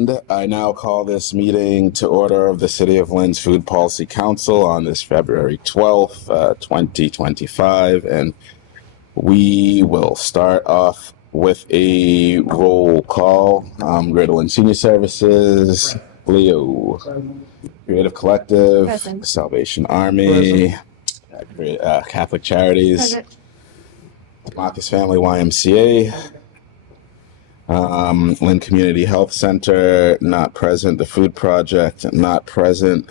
And I now call this meeting to order of the City of Lynn's Food Policy Council on this February 12th, 2025. And we will start off with a roll call. Greater Lynn Senior Services, Leo. Creative Collective, Present. Salvation Army, Catholic Charities, Present. Marcus Family YMCA, Lynn Community Health Center, not present. The Food Project, not present.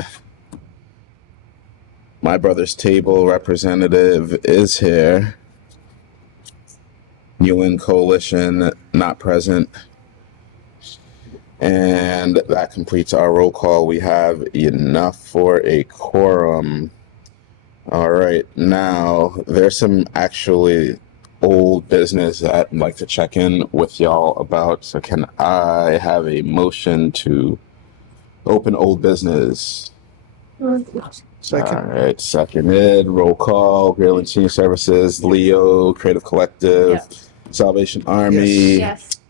My Brother's Table representative is here. New Lynn Coalition, not present. And that completes our roll call. We have enough for a quorum. All right, now there's some actually old business that I'd like to check in with y'all about. So can I have a motion to open old business? Second. All right, seconded. Roll call. Greater Lynn Senior Services, Leo, Creative Collective, Yep. Salvation Army, Yes.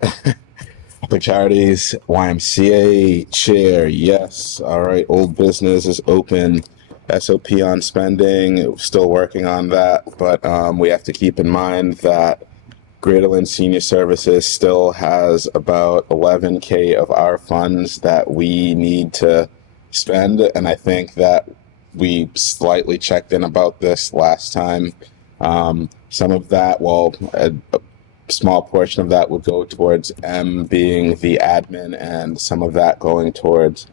Catholic Charities, YMCA, Chair, yes. All right, old business is open. SOP on spending, still working on that, but we have to keep in mind that Greater Lynn Senior Services still has about 11K of our funds that we need to spend, and I think that we slightly checked in about this last time. Some of that, well, a small portion of that would go towards M being the admin, and some of that going towards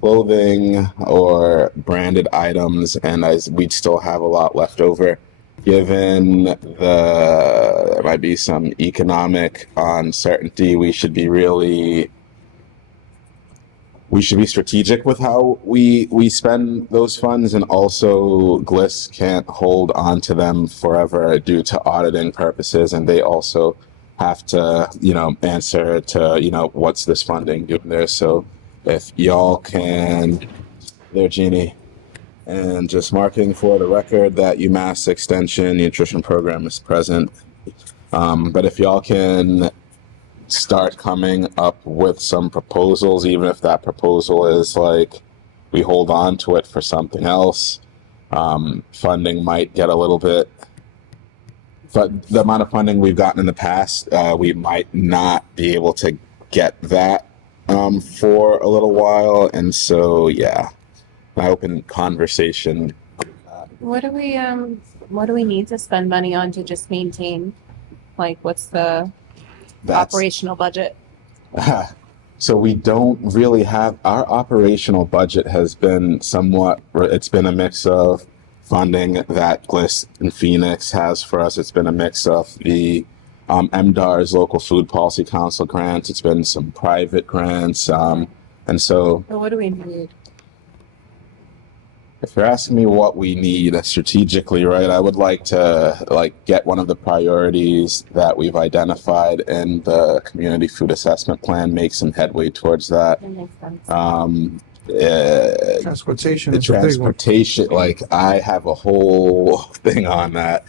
clothing or branded items, and we'd still have a lot left over. Given there might be some economic uncertainty, we should be strategic with how we spend those funds, and also GLIS can't hold on to them forever due to auditing purposes, and they also have to, answer to, what's this funding doing there. So if y'all can, there, Jeannie, and just marking for the record that UMass Extension Nutrition Program is present. But if y'all can start coming up with some proposals, even if that proposal is like we hold on to it for something else, funding might get a little bit, but the amount of funding we've gotten in the past, we might not be able to get that for a little while. And so, yeah, an open conversation. What do we need to spend money on to just maintain? Like, what's the operational budget? So we don't really have, our operational budget has been it's been a mix of funding that GLIS in Phoenix has for us. It's been a mix of the MDAR's Local Food Policy Council grants. It's been some private grants. And so But what do we need? if you're asking me what we need strategically, right, I would like to get one of the priorities that we've identified in the community food assessment plan, make some headway towards that. That makes sense. Transportation The is a big one. transportation, I have a whole thing on that.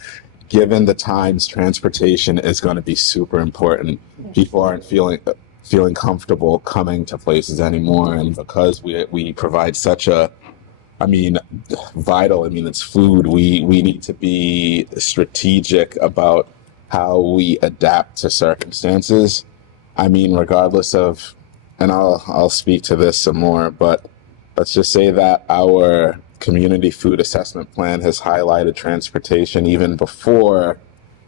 Given the times, transportation is going to be super important. People aren't feeling comfortable coming to places anymore, and because we provide such a, vital, it's food, we need to be strategic about how we adapt to circumstances. Regardless of, and I'll speak to this some more, but let's just say that our community food assessment plan has highlighted transportation even before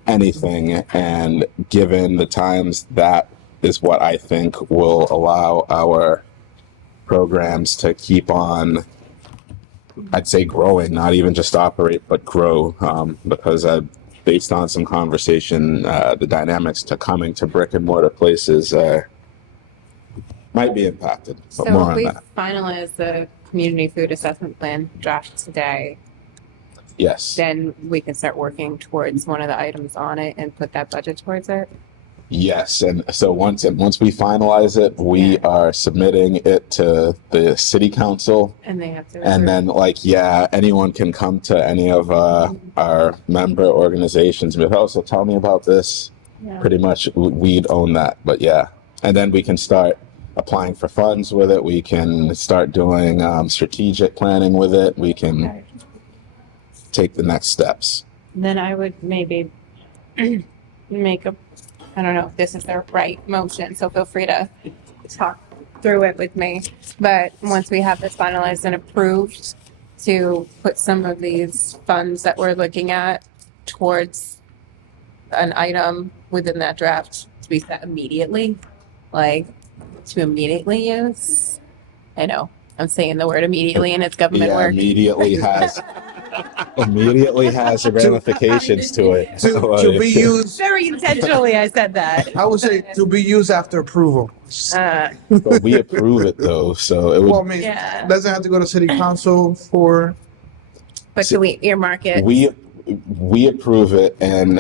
anything, and given the times, that is what I think will allow our programs to keep on, I'd say, growing, not even just operate, but grow, because based on some conversation, the dynamics to coming to brick and mortar places might be impacted, but So more if on we that. finalize the community food assessment plan draft today, Yes. then we can start working towards one of the items on it and put that budget towards it. Yes, and so once we finalize it, we are submitting it to the city council, And they have to. and then anyone can come to any of our member organizations and be like, oh, so tell me about this. Yeah. Pretty much, we'd own that, but yeah, and then we can start applying for funds with it. We can start doing strategic planning with it. We can take the next steps. Then I would maybe make I don't know if this is the right motion, so feel free to talk through it with me. But once we have this finalized and approved, to put some of these funds that we're looking at towards an item within that draft to be set immediately, like to immediately use. I know I'm saying the word immediately and it's government Yeah, work. immediately has ramifications to it. To be used, Very intentionally, I said that. I would say to be used after approval. But we approve it though, so it Well, I would. mean, Yeah. doesn't have to go to city council for, But can we earmark it? We approve it, and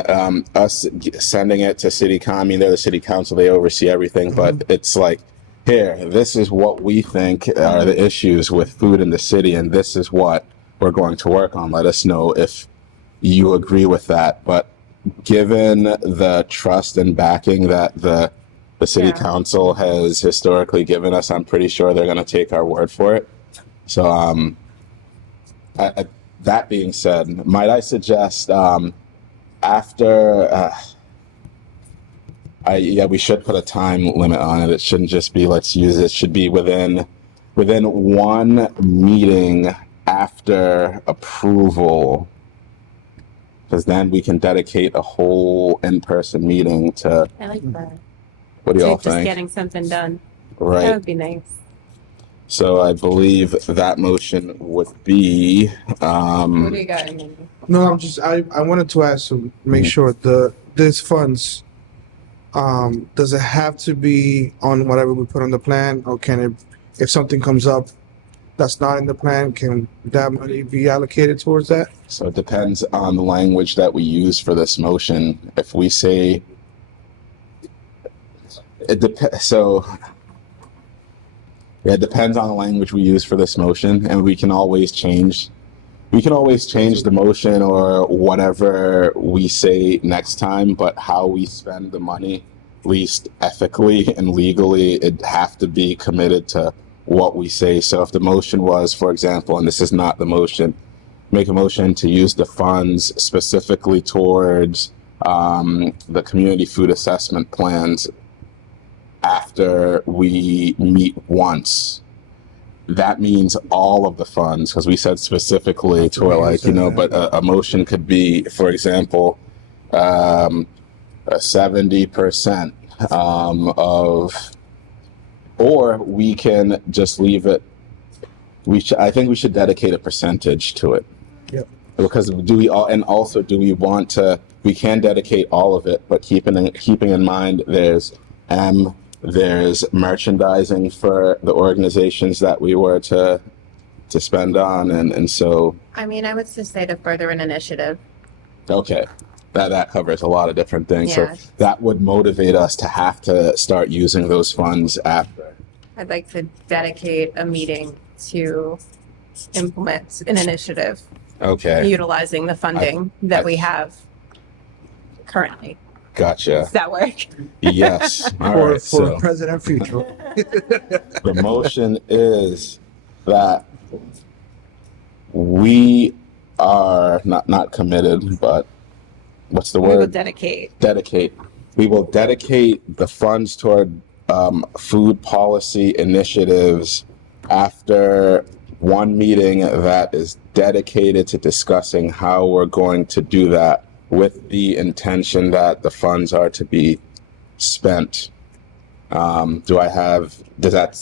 us sending it to city I mean, they're the city council; they oversee everything. But it's like, here, this is what we think are the issues with food in the city, and this is what we're going to work on. Let us know if you agree with that. But given the trust and backing that the city Yeah. council has historically given us, I'm pretty sure they're going to take our word for it. So, that being said, might I suggest after? We should put a time limit on it. It shouldn't just be let's use it. It should be within one meeting after approval, because then we can dedicate a whole in-person meeting to. I like that. What do y'all Just think? getting something done. That Right. would be nice. So I believe that motion would be. What do you got? no, I wanted to ask to make sure these funds, does it have to be on whatever we put on the plan, or can it, if something comes up that's not in the plan, can that money be allocated towards that? So it depends on the language that we use for this motion. If we say it depends, it depends on the language we use for this motion, and we can always change. We can always change the motion or whatever we say next time, but how we spend the money, at least ethically and legally, it'd have to be committed to what we say. So if the motion was, for example, and this is not the motion, make a motion to use the funds specifically towards the community food assessment plans after we meet once. That means all of the funds, because we said specifically to it, like, but a motion could be, for example, 70% of, or we can just leave it. I think we should dedicate a percentage to it. Yep. Because do we want to? We can dedicate all of it, but keeping in mind there's merchandising for the organizations that we were to spend on, and so. I mean, I would just say to further an initiative. Okay, that covers a lot of different things. Yeah. So that would motivate us to have to start using those funds after. I'd like to dedicate a meeting to implement an initiative Okay, utilizing the funding that we have currently. gotcha. Does that work? Yes. All For right. So President Future. the motion is that we are not committed, but what's the We will word? dedicate. We will dedicate the funds toward food policy initiatives after one meeting that is dedicated to discussing how we're going to do that, with the intention that the funds are to be spent. Do I have a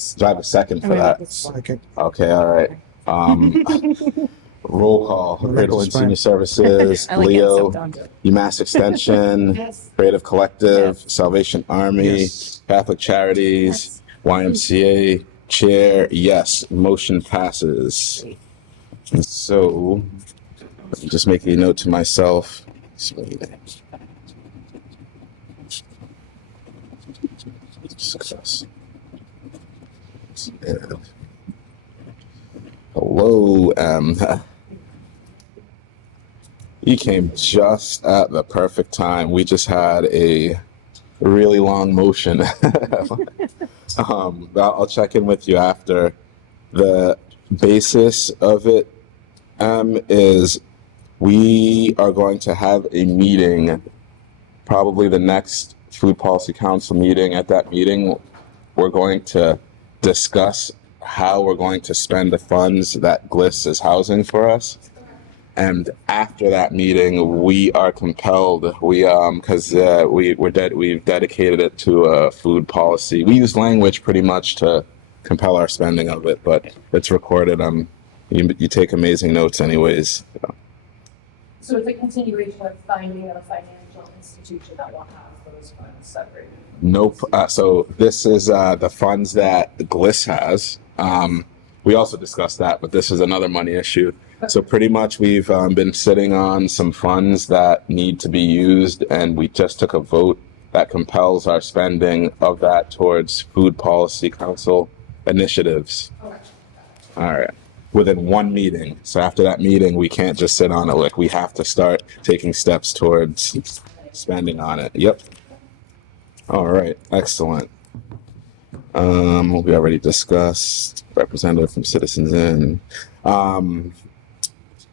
second for that? Second. Okay, all right. Roll call. Cradle and Senior Services, I like Leo, it. UMass Extension, Yes. Creative Collective, Yes. Salvation Army, Yes. Catholic Charities, YMCA, Chair, yes. Motion passes. And so, let me just make a note to myself. Discuss. Hello, you came just at the perfect time. We just had a really long motion. I'll check in with you after. The basis of it is we are going to have a meeting, probably the next Food Policy Council meeting. At that meeting, we're going to discuss how we're going to spend the funds that GLIS is housing for us. And after that meeting, we are compelled, because we've dedicated it to a food policy. We use language pretty much to compel our spending of it, but it's recorded. You take amazing notes anyways. So it's a continuation of finding a financial institution that will have those funds separated? Nope. So this is the funds that GLIS has. We also discussed that, but this is another money issue. So pretty much we've been sitting on some funds that need to be used, and we just took a vote that compels our spending of that towards Food Policy Council initiatives. Okay. All right. Within one meeting. So after that meeting, we can't just sit on it. Like, we have to start taking steps towards spending on it. Yep. All right. Excellent. We already discussed representative from Citizens In.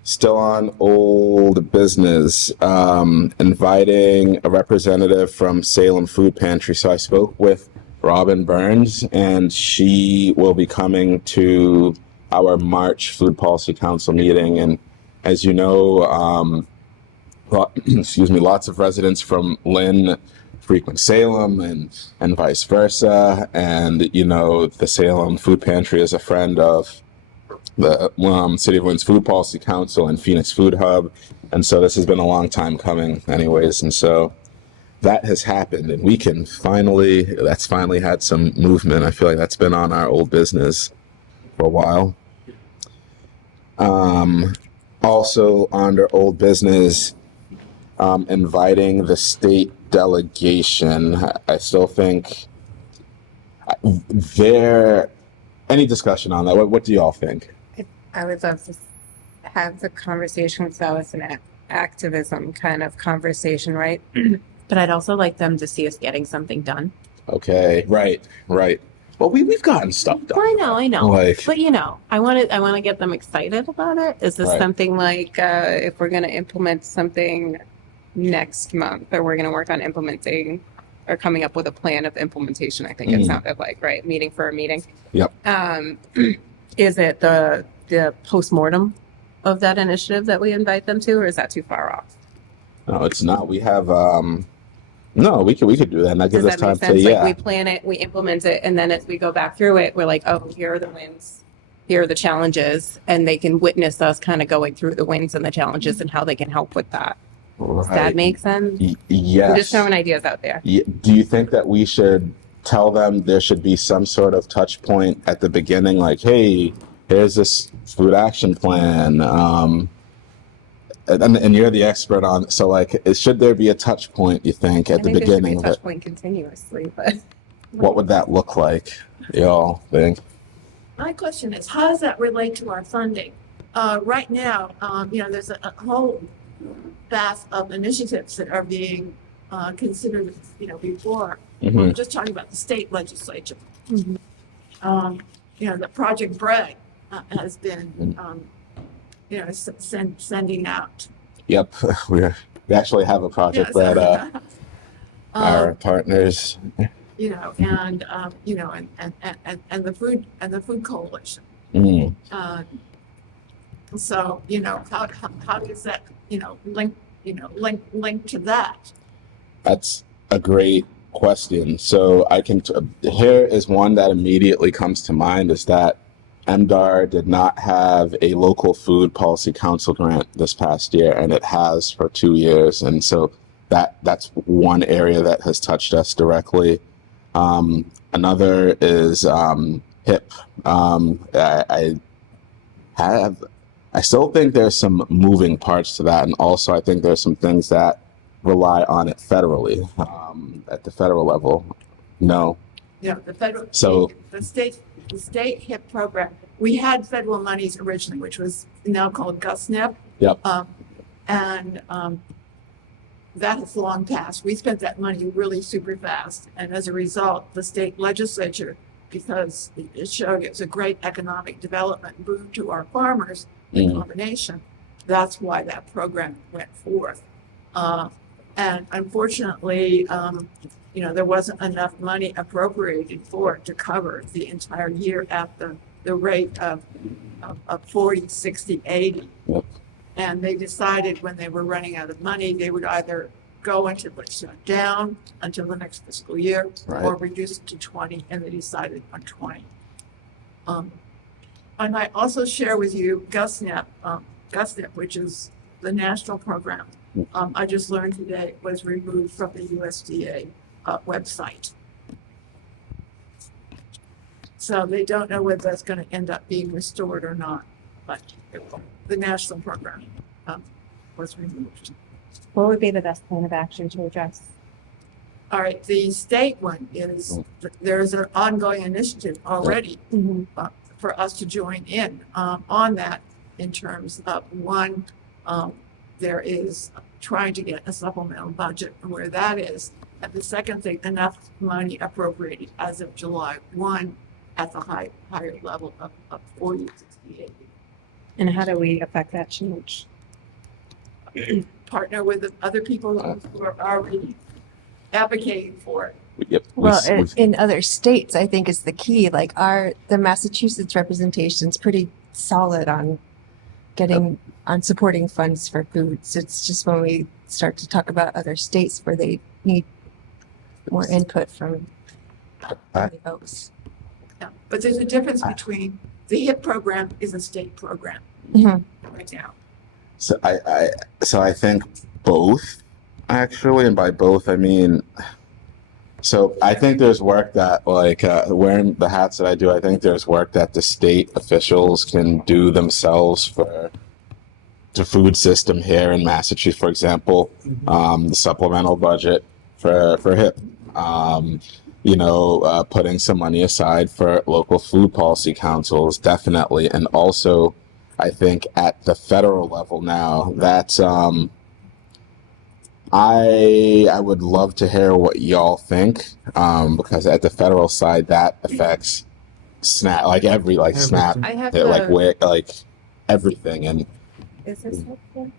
Still on old business, inviting a representative from Salem Food Pantry. So I spoke with Robin Burns, and she will be coming to our March Food Policy Council meeting. And as you know, lots of residents from Lynn frequent Salem and vice versa. And, the Salem Food Pantry is a friend of the City of Lynn's Food Policy Council and Phoenix Food Hub. And so this has been a long time coming anyways. And so that has happened, and that's finally had some movement. I feel like that's been on our old business for a while. Also under old business, inviting the state delegation. I still think any discussion on that? What do y'all think? I would love to have the conversation, so it's an activism kind of conversation, right? But I'd also like them to see us getting something done. Okay, right. Well, we've gotten stuff done. I know. Like, But I want to get them excited about it. Is this Right. something like if we're going to implement something next month, or we're going to work on implementing or coming up with a plan of implementation? I think it sounded like, right? Meeting for a meeting. Yep. Is it the postmortem of that initiative that we invite them to, or is that too far off? No, it's not. We have no, we could do that, and that gives Does us that time make sense? to Like, we plan it, we implement it, and then as we go back through it, we're like, oh, here are the wins, here are the challenges, and they can witness us kind of going through the wins and the challenges and how they can help with that. Does that make sense? Yes. I'm just throwing ideas out there. Do you think that we should tell them there should be some sort of touch point at the beginning, like, hey, here's this food action plan, and you're the expert on, so like, should there be a touch point, you think, at the beginning? There should be a touch point continuously, but What would that look like, y'all think? My question is, how does that relate to our funding? Right now, there's a whole vast of initiatives that are being considered, before. We're just talking about the state legislature. The Project Bread has been, sending out. Yep, we actually have a project that our partners. And the food coalition. So how does that link to that? That's a great question. So here is one that immediately comes to mind, is that MDAR did not have a local food policy council grant this past year, and it has for 2 years. And so that's one area that has touched us directly. Another is HIP. I still think there's some moving parts to that, and also I think there's some things that rely on it federally, at the federal level. No. Yeah, the federal. So the state HIP program. We had federal monies originally, which was now called GusNIP. Yep. that has long passed. We spent that money really super fast. And as a result, the state legislature, because it showed it was a great economic development boon to our farmers, the combination, that's why that program went forth. And unfortunately, there wasn't enough money appropriated for it to cover the entire year at the rate of 40, 60, 80. Yep. And they decided when they were running out of money, they would either go into the shutdown until the next fiscal year or reduce it to 20, and they decided on 20. And I also share with you GusNet, which is the national program. I just learned today it was removed from the USDA website. So they don't know whether that's going to end up being restored or not, but the national program was removed. What would be the best plan of action to address? All right, the state one is, there's an ongoing initiative already for us to join in on that in terms of one, there is trying to get a supplemental budget where that is. And the second thing, enough money appropriated as of July 1 at the higher level of 40, 60, 80. And how do we affect that change? Partner with the other people who are already advocating for it. Yep. Well, in other states, I think is the key. Like the Massachusetts representation is pretty solid on on supporting funds for foods. It's just when we start to talk about other states where they need more input from folks. Yeah. But there's a difference between the HIP program is a state program right now. So I think both, actually, and by both I mean, so I think there's work that, like, wearing the hats that I do, I think there's work that the state officials can do themselves for the food system here in Massachusetts, for example, the supplemental budget for HIP, putting some money aside for local food policy councils, definitely, and also I think at the federal level now, that's I would love to hear what y'all think, because at the federal side that affects SNAP, like SNAP, I have like everything. And is this helpful?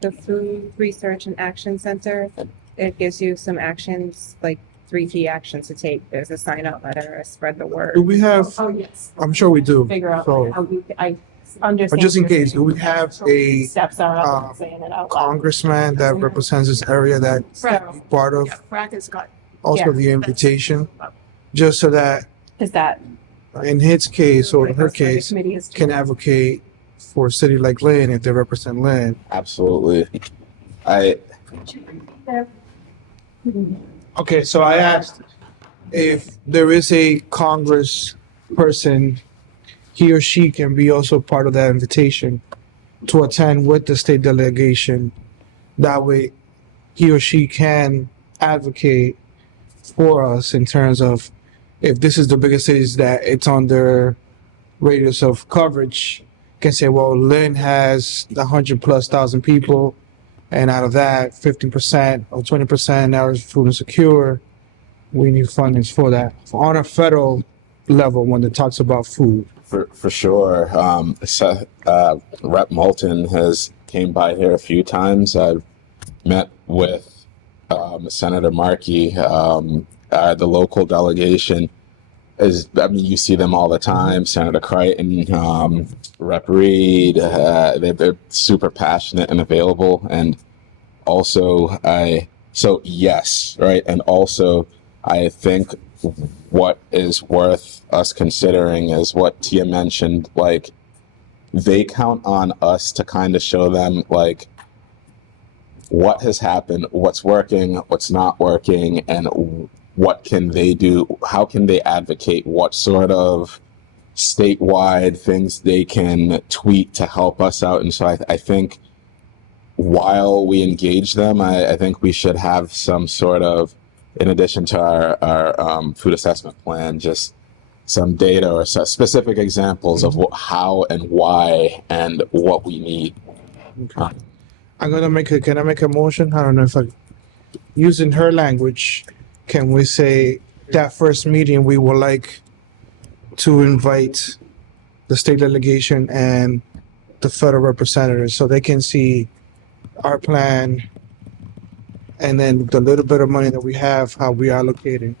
The Food Research and Action Center, it gives you some actions, like 3 key actions to take. There's a sign out letter, a spread the word. Do we have? Oh, yes. I'm sure we do. Figure out So, how I understand. but just in case, do we have a steps are up saying it out loud. congressman that represents this area that Frack. part of Yeah, Frack has got. also the invitation, just so that Is that in his case or in her that's what the case committee is can doing? advocate for a city like Lynn if they represent Lynn. absolutely, Okay, so I asked if there is a Congress person, he or she can be also part of that invitation to attend with the state delegation. That way, he or she can advocate for us in terms of if this is the biggest cities that it's on their radius of coverage, can say, well, Lynn has 100,000+ people, and out of that, 15% or 20% now is food insecure. We need fundings for that on a federal level when it talks about food. For sure. Rep Moulton has came by here a few times. I've met with Senator Markey. The local delegation you see them all the time. Senator Crichton, Rep Reed, they're super passionate and available. And also, yes, right. And also, I think what is worth us considering is what Tia mentioned, like, they count on us to kind of show them, like, what has happened, what's working, what's not working, and what can they do, how can they advocate, what sort of statewide things they can tweet to help us out. And so I think while we engage them, I think we should have some sort of, in addition to our food assessment plan, just some data or specific examples of how and why and what we need. Okay. can I make a motion? I don't know if using her language, can we say that first meeting, we would like to invite the state delegation and the federal representatives so they can see our plan and then the little bit of money that we have, how we allocating.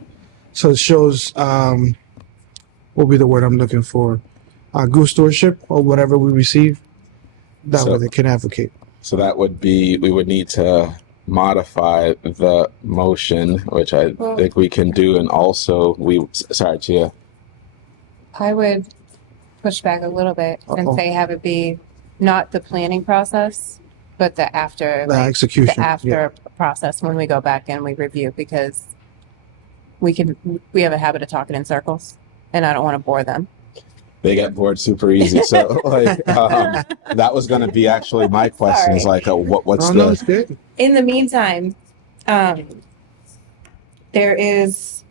So it shows, what will be the word I'm looking for? Good stewardship or whatever we receive. That So- way they can advocate. So that would be, we would need to modify the motion, which I Well- think we can do. And also sorry, Chia. I would push back a little bit and Uh-oh. say have it be not the planning process, but the after, The like, execution. the after Yeah. process when we go back and we review, because we have a habit of talking in circles and I don't want to bore them. They get bored super easy. So like, that was going to be actually my question is Sorry. like, what's Oh, the, no, it's good. In the meantime, there is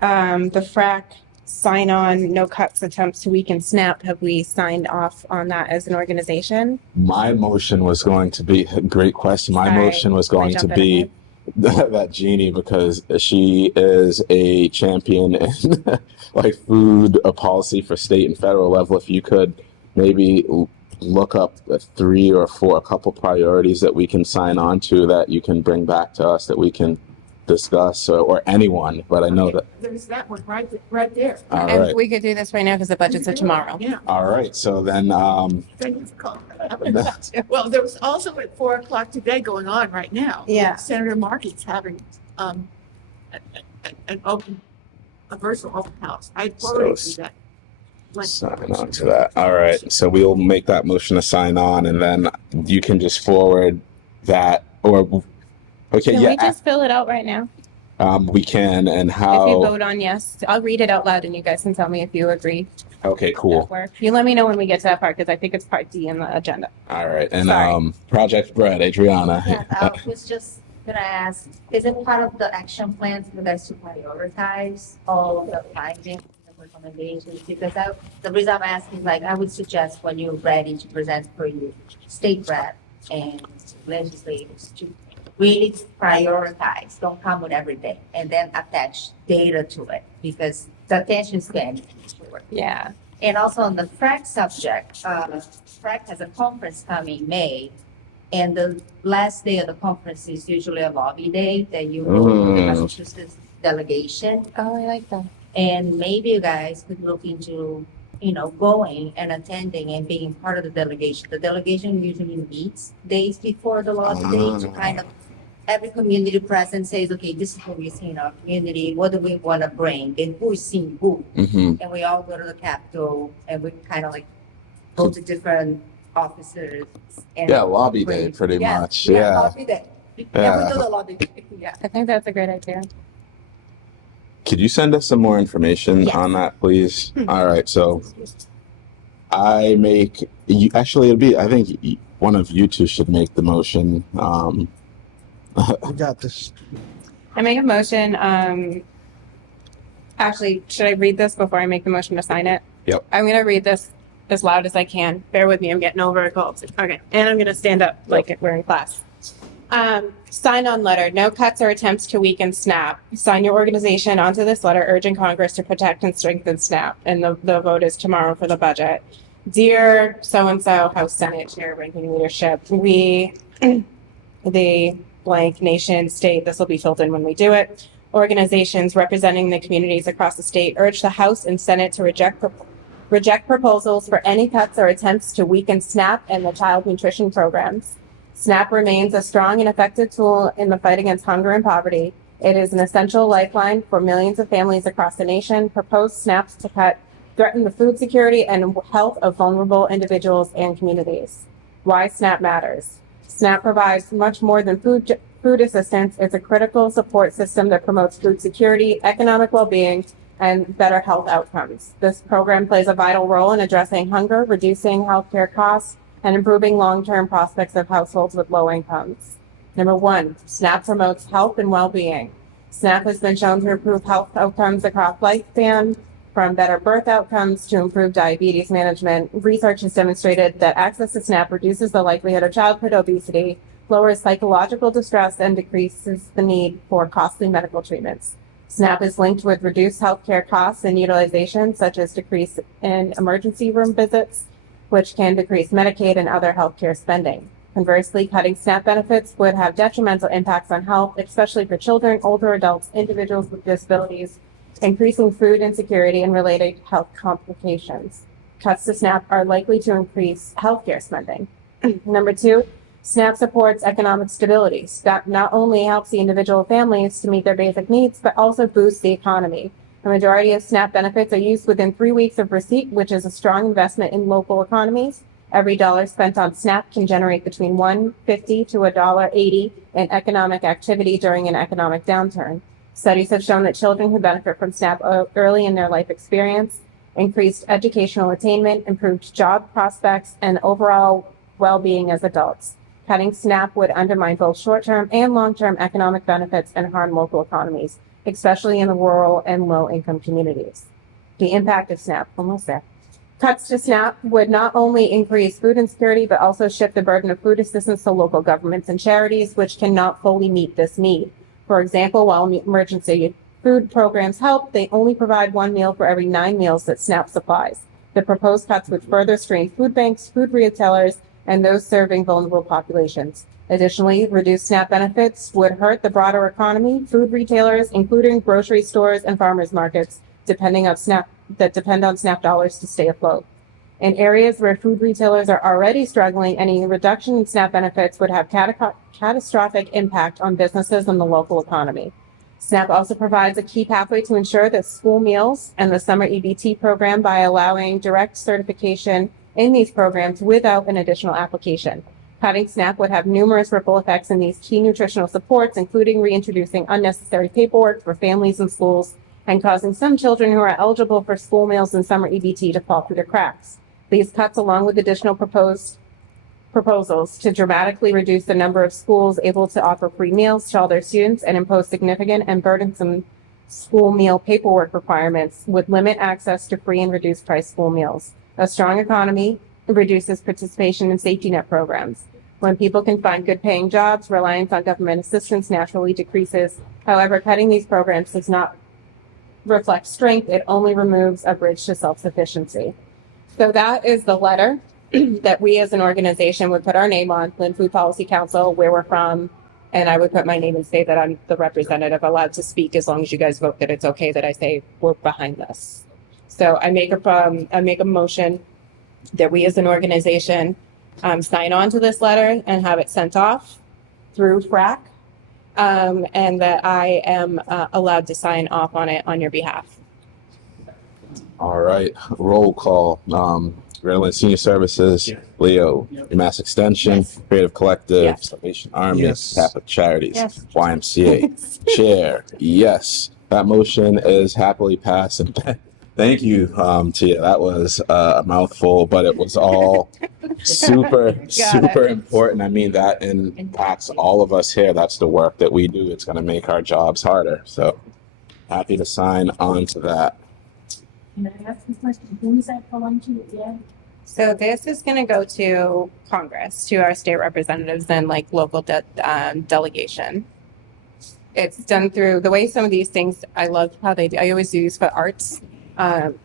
the FRAC sign on, no cuts attempts to weaken SNAP. Have we signed off on that as an organization? my motion was going to be, great question. My Sorry, motion was going to jumping be that Jeannie, because she is a champion in like food policy for state and federal level. If you could maybe look up a couple priorities that we can sign on to that you can bring back to us that we can discuss, or anyone, but I know that. There's that one right there. All And right. we could do this right now because the budgets are tomorrow. Yeah. All right. So then, Thank you for calling that out. Well, there was also at 4:00 today going on right now. Yeah. Senator Markey's having an a virtual open house. I forwarded you that. link. sign on to that. All right. So we'll make that motion to sign on, and then you can just forward that, or okay, Can yeah, we just fill it out right now? we can. And If you how? vote on yes, I'll read it out loud and you guys can tell me if you agree. Okay, That cool. work. You let me know when we get to that part because I think it's part D in the agenda. All right. And Sorry. Project Bread, Adriana. Yeah, I was just gonna ask, is it part of the action plan for you guys to prioritize all of the findings and recommendations? Because the reason I'm asking, like, I would suggest when you're ready to present for your state rep and legislators to really prioritize, don't come with everything, and then attach data to it, because the attention span is short. Yeah. And also on the FRAC subject, FRAC has a conference coming May, and the last day of the conference is usually a lobby day that you go with the Massachusetts delegation. Oh, I like that. And maybe you guys could look into, going and attending and being part of the delegation. The delegation usually meets days before the lobby day to kind of, every community present says, okay, this is what we see in our community, what do we want to bring, and who is seeing who? Mm-hmm. And we all go to the Capitol and we kind of like go to different offices. And Yeah, lobby day, bring- pretty Yeah, much. Yeah, Yeah. lobby day. Yeah, Yeah. we do the lobby day. Yeah. I think that's a great idea. Could you send us some more information Yes. on that, please? All right. So actually, I think one of you two should make the motion. We got this. I make a motion, actually, should I read this before I make the motion to sign it? Yep. I'm gonna read this as loud as I can. Bear with me, I'm getting over a cold. Okay, and I'm gonna stand up like we're in class. Sign on letter, no cuts or attempts to weaken SNAP. Sign your organization onto this letter urging Congress to protect and strengthen SNAP. And the vote is tomorrow for the budget. Dear so-and-so, House Senate Chair, ranking leadership, we, the blank nation, state, this will be filled in when we do it. Organizations representing the communities across the state urge the House and Senate to reject proposals for any cuts or attempts to weaken SNAP and the child nutrition programs. SNAP remains a strong and effective tool in the fight against hunger and poverty. It is an essential lifeline for millions of families across the nation. Proposed SNAPs to cut threaten the food security and health of vulnerable individuals and communities. Why SNAP matters. SNAP provides much more than food assistance. It's a critical support system that promotes food security, economic well-being, and better health outcomes. This program plays a vital role in addressing hunger, reducing healthcare costs, and improving long-term prospects of households with low incomes. Number one, SNAP promotes health and well-being. SNAP has been shown to improve health outcomes across lifespan, from better birth outcomes to improved diabetes management. Research has demonstrated that access to SNAP reduces the likelihood of childhood obesity, lowers psychological distress, and decreases the need for costly medical treatments. SNAP is linked with reduced healthcare costs and utilization, such as decrease in emergency room visits, which can decrease Medicaid and other healthcare spending. Conversely, cutting SNAP benefits would have detrimental impacts on health, especially for children, older adults, individuals with disabilities, increasing food insecurity and related health complications. Cuts to SNAP are likely to increase healthcare spending. Number two, SNAP supports economic stability. SNAP not only helps the individual families to meet their basic needs, but also boosts the economy. The majority of SNAP benefits are used within 3 weeks of receipt, which is a strong investment in local economies. Every dollar spent on SNAP can generate between $1.50 to $1.80 in economic activity during an economic downturn. Studies have shown that children who benefit from SNAP early in their life experience increased educational attainment, improved job prospects, and overall well-being as adults. Cutting SNAP would undermine both short-term and long-term economic benefits and harm local economies, especially in the rural and low-income communities. The impact of SNAP, almost there. Cuts to SNAP would not only increase food insecurity, but also shift the burden of food assistance to local governments and charities, which cannot fully meet this need. For example, while emergency food programs help, they only provide 1 meal for every 9 meals that SNAP supplies. The proposed cuts would further strain food banks, food retailers, and those serving vulnerable populations. Additionally, reduced SNAP benefits would hurt the broader economy. Food retailers, including grocery stores and farmers markets, depend on SNAP dollars to stay afloat. In areas where food retailers are already struggling, any reduction in SNAP benefits would have catastrophic impact on businesses and the local economy. SNAP also provides a key pathway to ensure that school meals and the summer EBT program by allowing direct certification in these programs without an additional application. Cutting SNAP would have numerous ripple effects in these key nutritional supports, including reintroducing unnecessary paperwork for families and schools and causing some children who are eligible for school meals and summer EBT to fall through the cracks. These cuts, along with additional proposals to dramatically reduce the number of schools able to offer free meals to all their students and impose significant and burdensome school meal paperwork requirements, would limit access to free and reduced price school meals. A strong economy reduces participation in safety net programs. When people can find good paying jobs, reliance on government assistance naturally decreases. However, cutting these programs does not reflect strength. It only removes a bridge to self-sufficiency. So that is the letter that we as an organization would put our name on, Lynn Food Policy Council, where we're from, and I would put my name and say that I'm the representative allowed to speak as long as you guys vote that it's okay that I say we're behind this. So I make a motion that we as an organization sign on to this letter and have it sent off through FRAC, and that I am allowed to sign off on it on your behalf. All right, roll call. Maryland Senior Services, Leo, Mass Extension, Creative Collective, Yes. Salvation Army, Yes. Catholic Charities, Yes. YMCA, Chair, yes. That motion is happily passed. And thank you, Tia. That was a mouthful, but it was all super important. I mean, that impacts all of us here. That's the work that we do. It's going to make our jobs harder. So happy to sign on to that. Can I ask a question? Who is that going to again? So this is going to go to Congress, to our state representatives and like local delegation. It's done through the way some of these things, I love how I always do these for arts.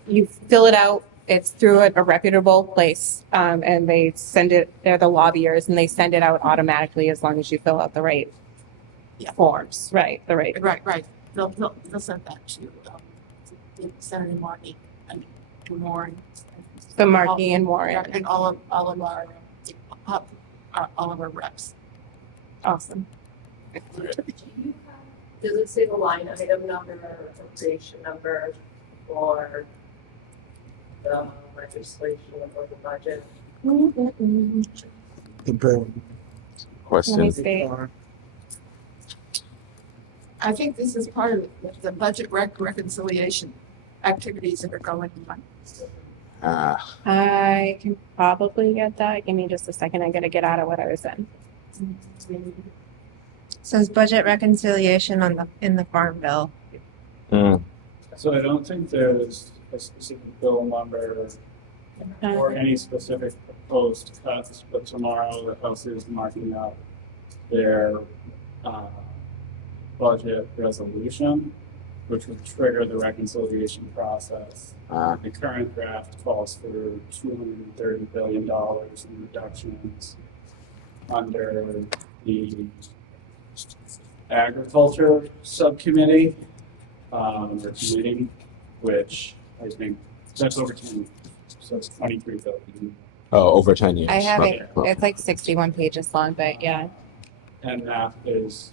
You fill it out, it's through a reputable place, and they send it, they're the lobbyers, and they send it out automatically as long as you fill out the right forms. Right, the right. Right. They'll send that to Senator Markey and Warren. So Markey and Warren. And all of our reps. Awesome. Does it say the line item number or appropriation number for the legislation or the budget? The bill. Let me Question? see. I think this is part of the budget reconciliation activities that are going on. I can probably get that. Give me just a second. I gotta get out of what I was in. Says budget reconciliation in the Farm Bill. So I don't think there's a specific bill number or any specific proposed cuts, but tomorrow the House is marking up their budget resolution, which would trigger the reconciliation process. The current draft calls for $230 billion in reductions under the agriculture subcommittee or committee, which I think that's over 10 years. So it's 23 billion. Oh, over 10 years. I have Okay. it. It's like 61 pages long, but yeah. And that is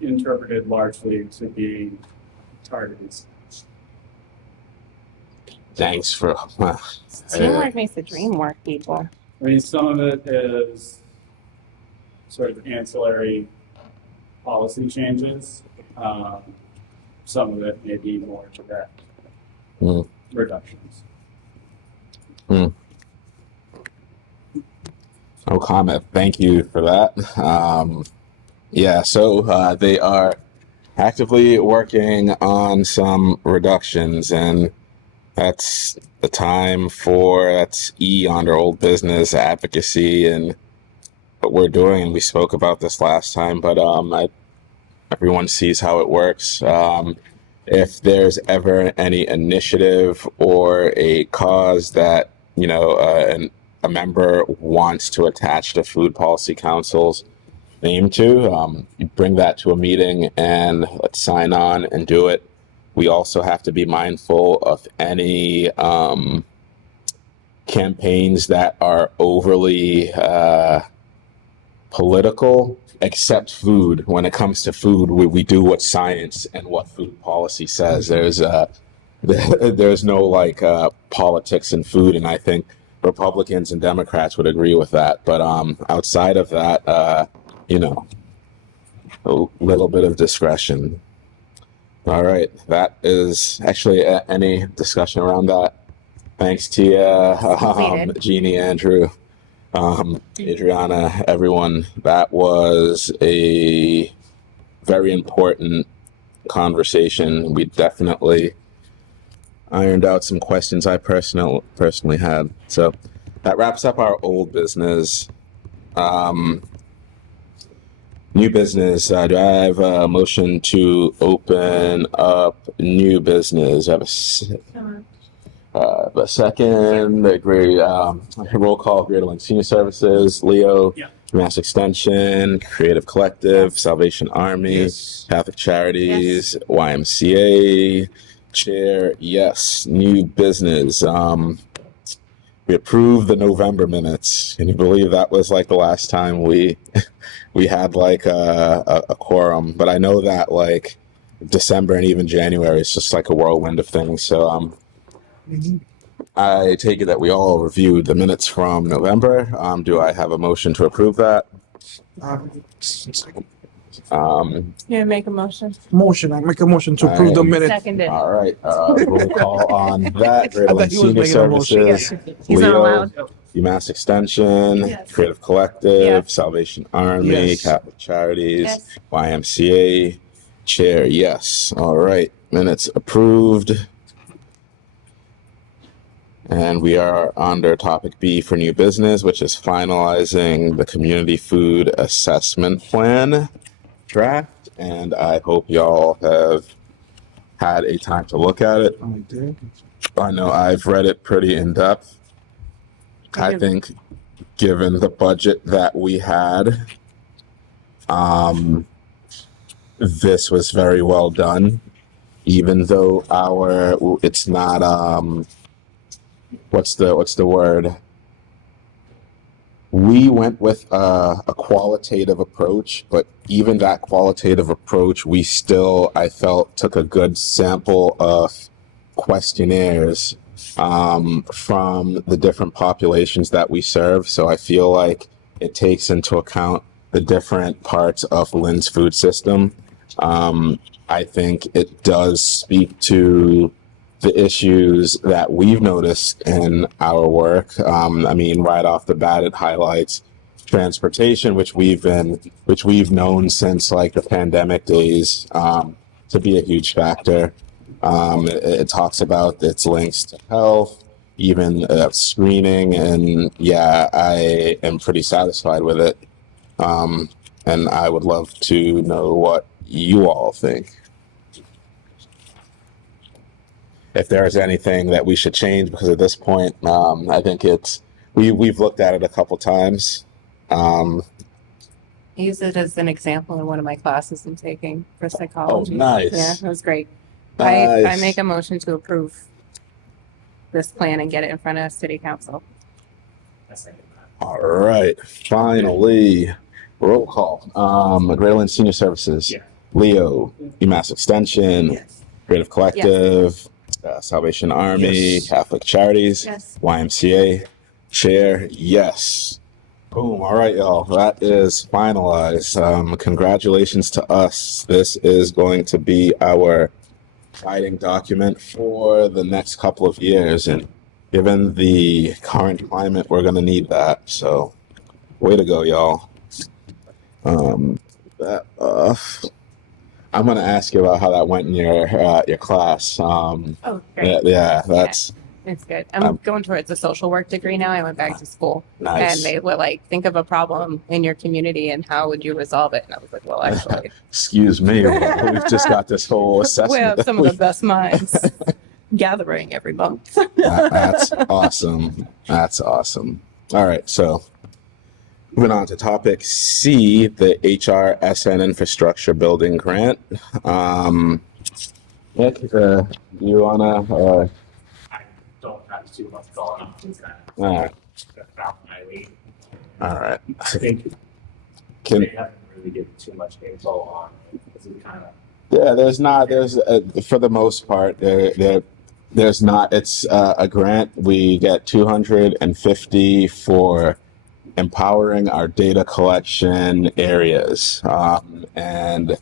interpreted largely to be targeted. Thanks for. Teamwork makes the dream work, people. I mean, some of it is sort of ancillary policy changes. Some of it may be more direct reductions. No comment. Thank you for that. Yeah, so they are actively working on some reductions, and that's the time for that's E under old business advocacy and what we're doing. And we spoke about this last time, but everyone sees how it works. If there's ever any initiative or a cause that a member wants to attach to Food Policy Council's name to, you bring that to a meeting and let's sign on and do it. We also have to be mindful of any campaigns that are overly political, except food. When it comes to food, we do what science and what food policy says. There's no politics in food, and I think Republicans and Democrats would agree with that. But outside of that, a little bit of discretion. All right, that is actually any discussion around that. Thanks, Tia, Jeannie, Andrew, Adriana, everyone. That was a very important conversation. We definitely ironed out some questions I personally had. So that wraps up our old business. New business. Do I have a motion to open up new business? I have a second. Agree. Roll call. Greater Lynn Senior Services. Leo. Yeah. Mass Extension. Creative Collective. Salvation Army. Yes. Catholic Charities. YMCA. Chair. Yes. New business. We approved the November minutes. Can you believe that was like the last time we had like a quorum? But I know that like December and even January is just like a whirlwind of things. So I take it that we all reviewed the minutes from November. Do I have a motion to approve that? Yeah, make a motion. I make a motion to approve the minute. Seconded. All right. Roll call on that. Greater I Lynn thought he was Senior making a motion. Services. He's not Leo, allowed. UMass Extension, Yes. Creative Collective, Yes. Salvation Army, Yes. Catholic Charities, Yes. YMCA. Chair, yes. All right. Minutes approved. And we are under topic B for new business, which is finalizing the community food assessment plan draft. And I hope y'all have had a time to look at it. I did. I know I've read it pretty in depth. I think given the budget that we had, this was very well done, even though it's not, what's the word? We went with a qualitative approach, but even that qualitative approach, we still, I felt, took a good sample of questionnaires from the different populations that we serve. So I feel like it takes into account the different parts of Lynn's food system. I think it does speak to the issues that we've noticed in our work. I mean, right off the bat, it highlights transportation, which we've known since like the pandemic days to be a huge factor. It talks about its links to health, even screening, and yeah, I am pretty satisfied with it. and I would love to know what you all think. If there is anything that we should change, because at this point, I think we've looked at it a couple times. I use it as an example in one of my classes I'm taking for psychology. nice. Yeah, that was great. Nice. I make a motion to approve this plan and get it in front of city council. All right, finally, roll call. Greater Lynn Senior Services, Yeah. Leo, UMass Extension, Yes. Creative Collective, Salvation Army, Yes. Catholic Charities, Yes. YMCA, Chair, yes. Boom. All right, y'all. That is finalized. Congratulations to us. This is going to be our guiding document for the next couple of years. And given the current climate, we're going to need that. So, way to go, y'all. I'm going to ask you about how that went in your class. Oh, great. Yeah, that's It's good. I'm going towards a social work degree now. I went back to school. nice. And they were like, think of a problem in your community and how would you resolve it? And I was like, well, actually, Excuse me, we've just got this whole assessment. we have some of the best minds gathering every month. That's awesome. That's awesome. All right, so moving on to topic C, the HRSN infrastructure building grant. Nick, do you wanna? I don't have too much going on. All right. About my lead. All right. I think Can they haven't really given too much info on it. Because it kind of yeah, there's for the most part there's not. It's a grant. We get 250 for empowering our data collection areas, and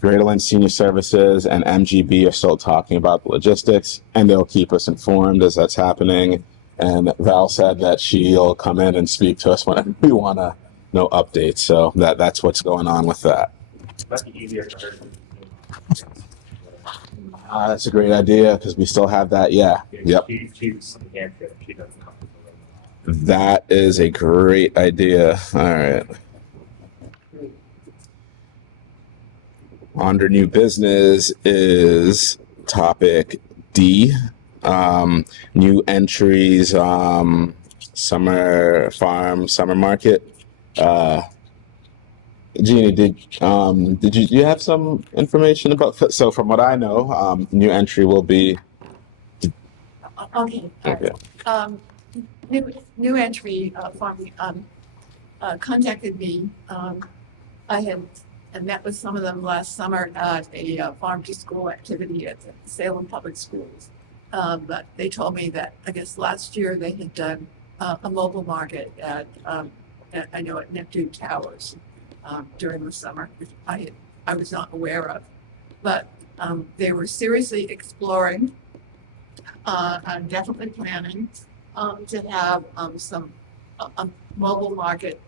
Greater Lynn Senior Services and MGB are still talking about the logistics, and they'll keep us informed as that's happening. And Val said that she'll come in and speak to us whenever we want to know updates. So that's what's going on with that. might be easier for her to do. That's a great idea because we still have that. Yeah. Yep. She's in Hampshire. She doesn't come to the room. That is a great idea. All right. Under new business is topic D. New entries, summer farm, summer market. Jeannie, did you have some information about? So from what I know, new entry will be. Okay. Okay. New entry farm contacted me. I met with some of them last summer at a farm to school activity at the Salem Public Schools. But they told me that I guess last year they had done a mobile market at I know at Neptune Towers during the summer, which I was not aware of. But they were seriously exploring and definitely planning to have some mobile market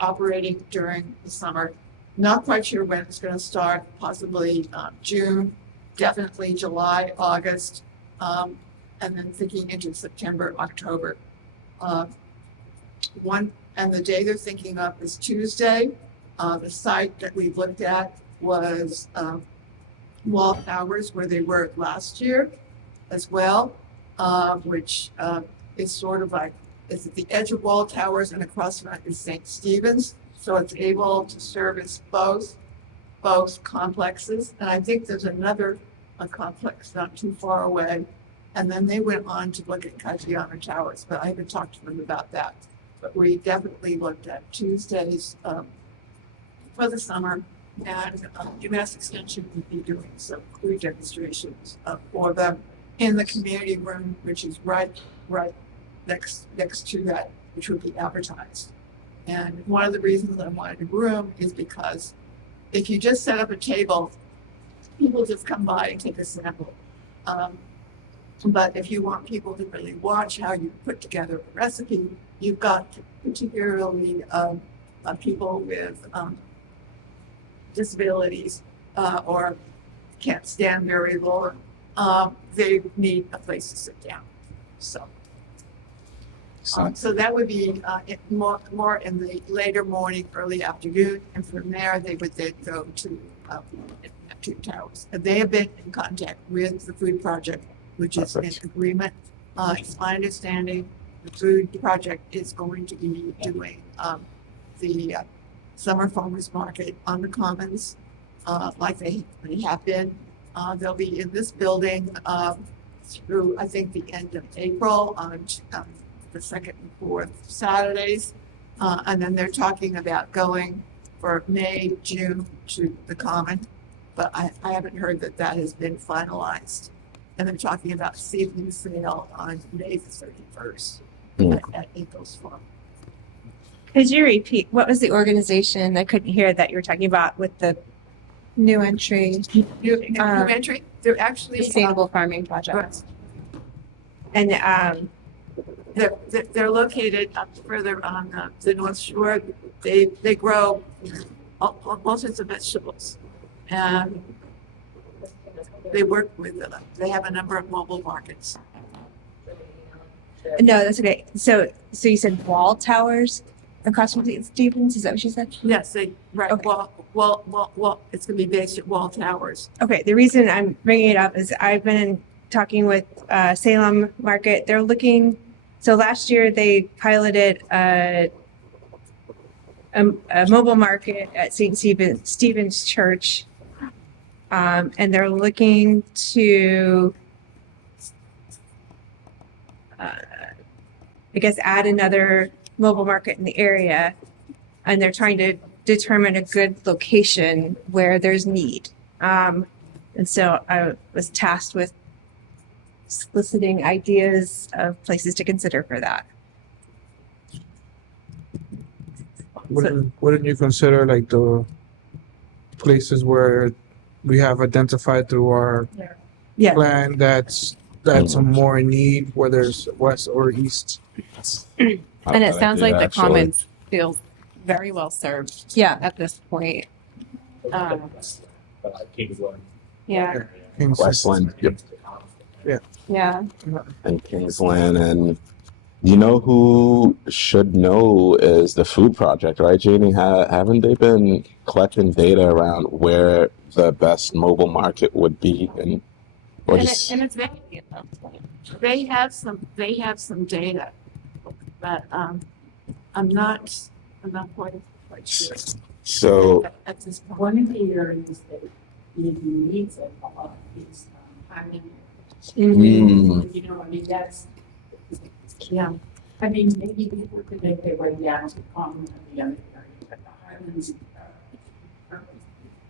operating during the summer. Not quite sure when it's going to start, possibly June, definitely July, August, and then thinking into September, October. And the day they're thinking of is Tuesday. The site that we looked at was Wall Towers, where they were last year as well, which is sort of like, it's at the edge of Wall Towers and across from it is St. Stephen's. So it's able to service both complexes. And I think there's another complex not too far away. And then they went on to look at Caggiano Towers, but I haven't talked to them about that. But we definitely looked at Tuesdays for the summer, and UMass Extension will be doing some crew demonstrations for them in the community room, which is right next to that, which will be advertised. And one of the reasons I wanted a room is because if you just set up a table, people just come by and take a sample. But if you want people to really watch how you put together a recipe, you've got particularly people with disabilities or can't stand very long. They need a place to sit down. So. So that would be more in the later morning, early afternoon, and from there they would then go to Neptune Towers. And they have been in contact with the food project, which is in agreement. It's my understanding the food project is going to be doing the summer farmers market on the commons, like they have been. They'll be in this building through I think the end of April on the second and fourth Saturdays, and then they're talking about going for May, June to the Common, but I haven't heard that that has been finalized. And they're talking about seedling sale on May the 31st at Eagles Farm. Could you repeat, what was the organization? I couldn't hear that you were talking about with the New entry, New entry, they're actually sustainable farming project. and they're located up further on the North Shore. They grow all sorts of vegetables, and they work with they have a number of mobile markets. No, that's okay. So you said wall towers across from Stevens? Is that what you said? Yes, right. Okay. Well, it's going to be based at Wall Towers. Okay. The reason I'm bringing it up is I've been talking with Salem Market. They're looking. So last year they piloted a mobile market at St. Stephen's Church, and they're looking to, I guess, add another mobile market in the area, and they're trying to determine a good location where there's need. And so I was tasked with soliciting ideas of places to consider for that. Wouldn't you consider like the places where we have identified through our Yeah. plan that's more in need, whether it's west or east? And it sounds like the Actually. Commons feels very well served Yeah. at this point. Kingsland. Yeah, Westland, yep, yeah. and Kingsland, and you know who should know is the food project, right, Janie? Haven't they been collecting data around where the best mobile market would be, and or And, just and it's very, they have some data, but I'm not quite sure so at this point. One of the areas that maybe needs it a lot is hiring. Mm. You know, I mean, that's, Yeah. I mean, maybe people could make their way down to Common and the other area, but the Highlands are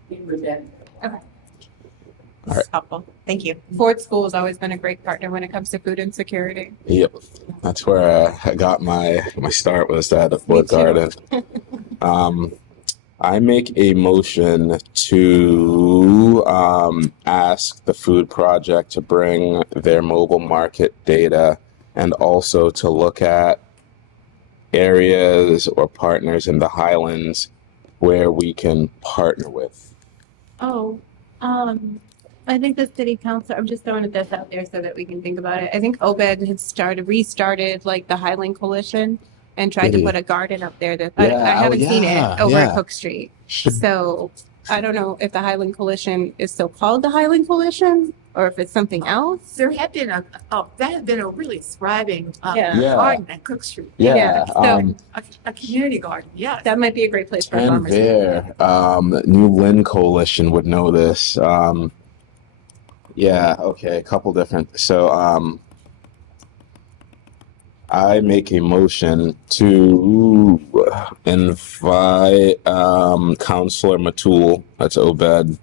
in Rebecca. Okay. All right. Helpful. Thank you. Ford School has always been a great partner when it comes to food insecurity. yep, that's where I got my start, was at the Ford too. Garden. I make a motion to ask the food project to bring their mobile market data, and also to look at areas or partners in the Highlands where we can partner with. Oh, I think the city council, I'm just throwing this out there so that we can think about it. I think Obed had restarted like the Highland Coalition and tried Did to he? put a garden up there. That Yeah, I haven't seen yeah, it over yeah. at Cook Street. So I don't know if the Highland Coalition is still called the Highland Coalition or if it's something else. There had been that had been a really thriving Yeah. Yeah. garden at Cook Street. Yeah, so- A community garden, yes. That might be a great place for and farmers. there, New Lynn Coalition would know this. Yeah, okay, a couple different. So, I make a motion to invite Counselor Matul, that's Obed,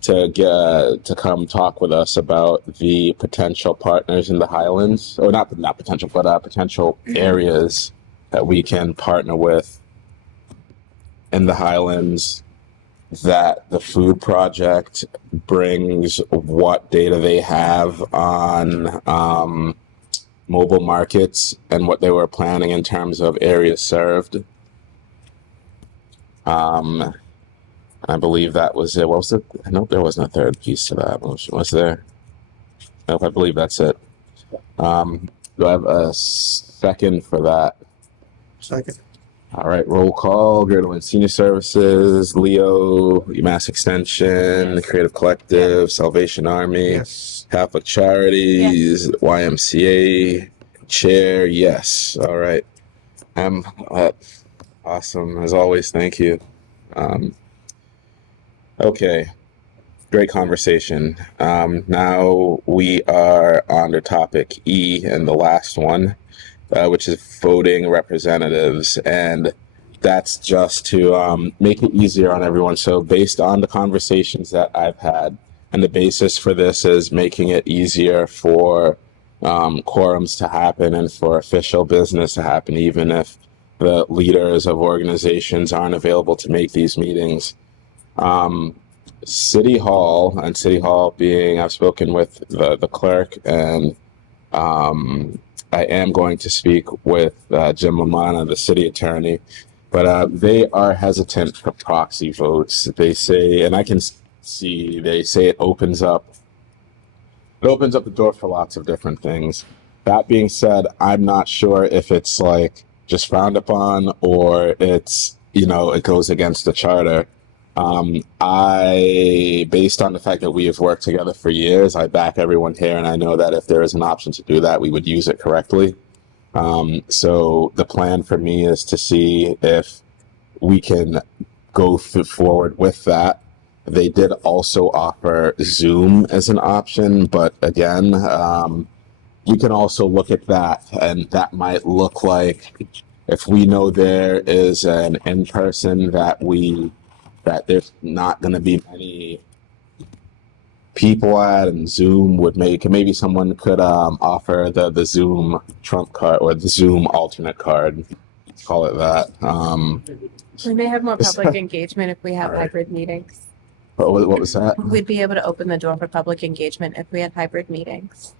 to come talk with us about the potential partners in the Highlands, or not potential, but potential areas that we can partner with in the Highlands, that the food project brings what data they have on mobile markets and what they were planning in terms of areas served. I believe that was it. What was it? Nope, there wasn't a third piece to that motion, was there? Nope, I believe that's it. Do I have a second for that? Second. All right, roll call. Greater Lynn Senior Services, Leo, UMass Extension, Creative Collective, Salvation Army, Yes. Catholic Charities, YMCA, Chair, yes. All right. Awesome. As always, thank you. Okay. Great conversation. Now we are on to topic E and the last one, which is voting representatives. And that's just to make it easier on everyone. So based on the conversations that I've had, and the basis for this is making it easier for quorums to happen and for official business to happen, even if the leaders of organizations aren't available to make these meetings. City Hall, and City Hall being, I've spoken with the clerk, and I am going to speak with Jim Lamana, the city attorney, but they are hesitant for proxy votes. They say, and I can see, they say it opens up the door for lots of different things. That being said, I'm not sure if it's like just frowned upon or it's, it goes against the charter. Based on the fact that we have worked together for years, I back everyone here, and I know that if there is an option to do that, we would use it correctly. So the plan for me is to see if we can go forward with that. They did also offer Zoom as an option, but again, we can also look at that, and that might look like if we know there is an in-person that there's not going to be many people at, and Zoom would maybe someone could offer the Zoom trump card or the Zoom alternate card, call it that. We may have more public engagement if we have hybrid meetings. What was that? We'd be able to open the door for public engagement if we had hybrid meetings.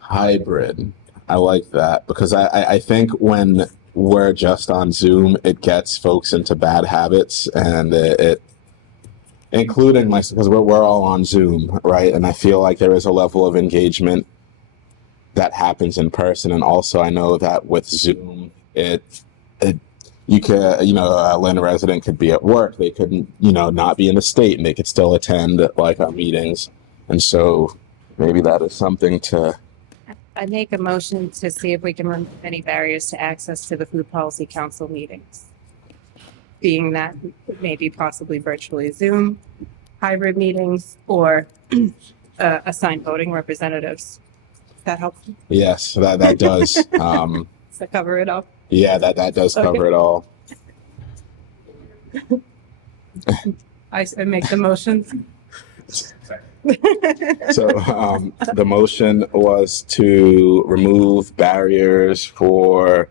Hybrid. I like that, because I think when we're just on Zoom, it gets folks into bad habits, and it including myself, because we're all on Zoom, right? And I feel like there is a level of engagement that happens in person, and also I know that with Zoom, you can, a Lynn resident could be at work, they couldn't, not be in the state, and they could still attend like our meetings, and so maybe that is something to. I make a motion to see if we can remove any barriers to access to the Food Policy Council meetings. Being that maybe possibly virtually Zoom, hybrid meetings, or assigned voting representatives. That helps. Yes, that does. Does that cover it all? Yeah, that does cover it all. I make the motion. So the motion was to remove barriers for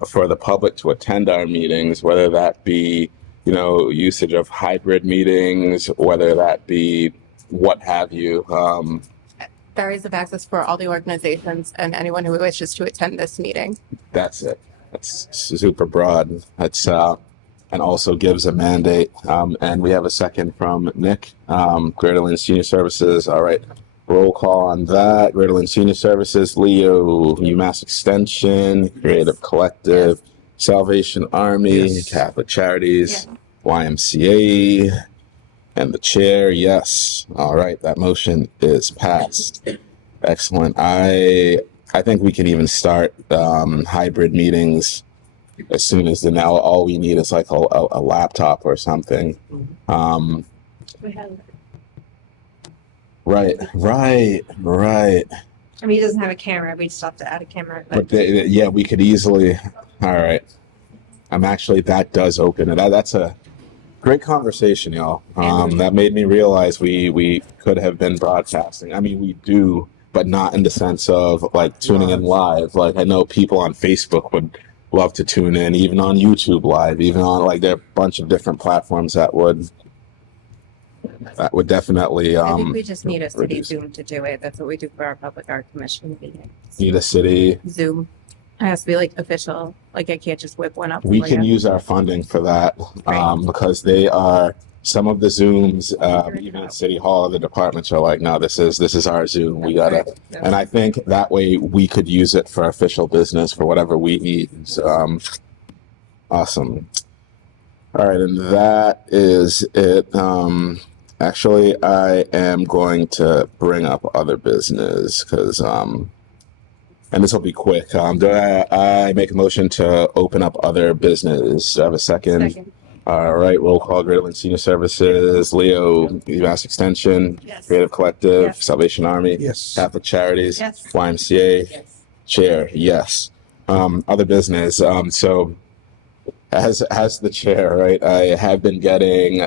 the public to attend our meetings, whether that be, usage of hybrid meetings, whether that be what have you. Barriers of access for all the organizations and anyone who wishes to attend this meeting. That's it. That's super broad. That's and also gives a mandate. And we have a second from Nick, Greater Lynn Senior Services. All right, roll call on that. Greater Lynn Senior Services, Leo, UMass Extension, Creative Collective, Salvation Army, Catholic Charities, YMCA, and the chair, yes. All right, that motion is passed. Excellent. I think we can even start hybrid meetings as soon as now. All we need is like a laptop or something. Right. I mean, he doesn't have a camera. We just have to add a camera. But we could easily. All right. That does open it. That's a great conversation, y'all. That made me realize we could have been broadcasting. I mean, we do, but not in the sense of like tuning in live. Like I know people on Facebook would love to tune in, even on YouTube Live, even on there are a bunch of different platforms that would definitely. I think we just need a city Zoom to do it. That's what we do for our public art commission meetings. Need a city Zoom. It has to be like official. Like I can't just whip one up. We can use our funding for that because they are some of the Zooms, even at City Hall, the departments are like, no, this is our Zoom. We gotta, and I think that way we could use it for official business for whatever we need. So, awesome. All right, and that is it. Actually, I am going to bring up other business because, and this will be quick. Do I make a motion to open up other business? Do I have a second? Second. All right, roll call. Greater Lynn Senior Services, Leo, UMass Extension, Yes. Creative Collective, Yes. Salvation Army, Yes. Catholic Charities, Yes. YMCA, Yes. Chair, yes. Other business. So, as the chair, right, I have been getting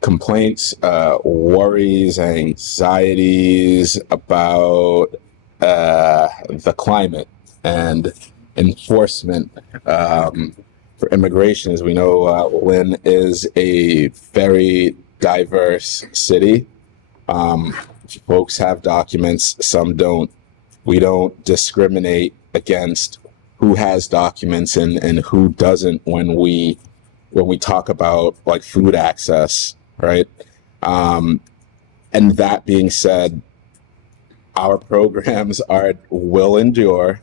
complaints, worries, anxieties about the climate and enforcement for immigration. As we know, Lynn is a very diverse city. Folks have documents, some don't. We don't discriminate against who has documents and who doesn't when we talk about like food access, right? And that being said, our programs will endure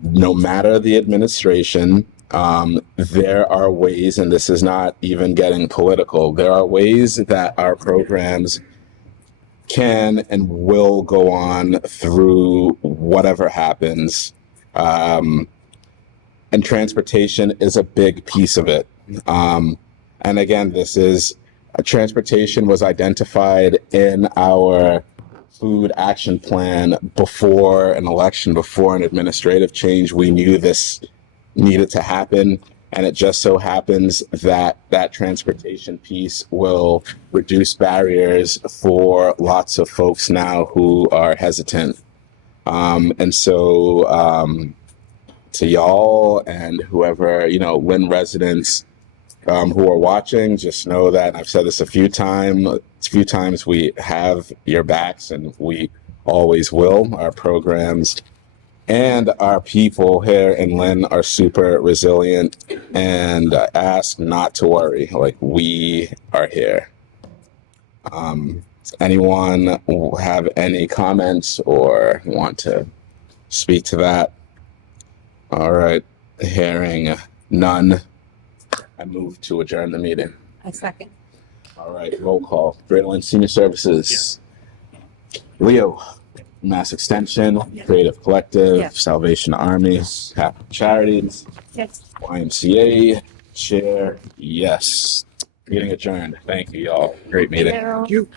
no matter the administration. There are ways, and this is not even getting political, there are ways that our programs can and will go on through whatever happens. And transportation is a big piece of it. And again, transportation was identified in our food action plan before an election, before an administrative change. We knew this needed to happen. And it just so happens that that transportation piece will reduce barriers for lots of folks now who are hesitant. And so to y'all and whoever, Lynn residents who are watching, just know that, and I've said this a few times, we have your backs and we always will. Our programs and our people here in Lynn are super resilient, and ask not to worry. Like, we are here. Anyone have any comments or want to speak to that? All right, hearing none, I move to adjourn the meeting. A second. All right, roll call. Greater Lynn Senior Services. Leo, Mass Extension, Creative Collective, Yes. Salvation Army, Catholic Charities, Yes. YMCA, Chair, yes. Meeting adjourned. Thank you, y'all. Great meeting. Thank you.